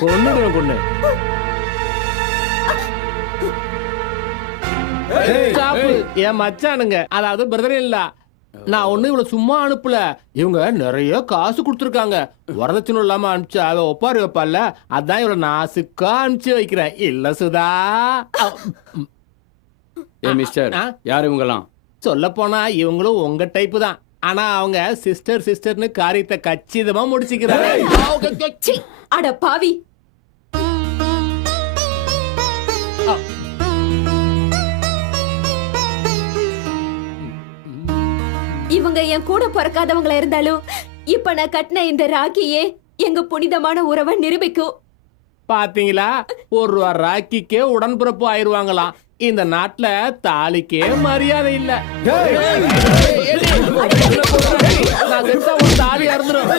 கொன்னுடுவேன் கொன்னு. என் மச்சானுங்க, அதாவது பிரதர் இல்ல. நான் ஒண்ணு இவ்வளவு சும்மா அனுப்பல. இவங்க நிறைய காசு கொடுத்துருக்காங்க. வரதட்சணை இல்லாம அனுப்பிச்சு அவ ஒப்பாரி வைப்பால, அதான் இவ்வளவு நாசுக்கா அனுப்பிச்சு வைக்கிறேன். இல்ல சுதா? மிஸ்டர், யார் இவங்கலாம்? சொல்ல போனா இவங்களும் உங்க டைப் தான். ஆனா அவங்க சிஸ்டர் சிஸ்டர்னு காரியத்தை கச்சிதமா முடிச்சுக்கிறாங்க. அட பாவி, இவங்க என் கூட பிறக்காதவங்கள இருந்தாலும் இப்ப நான் கட்டின இந்த ராக்கியே எங்க புனிதமான உறவை நிரூபிக்கும். பாத்தீங்களா, ஒரு ராக்கிக்கே உடன்பிறப்பு ஆயிருவாங்களாம். இந்த நாட்டுல தாலிக்கே மரியாதை இல்ல. நான் தாலி அறுந்துரும்.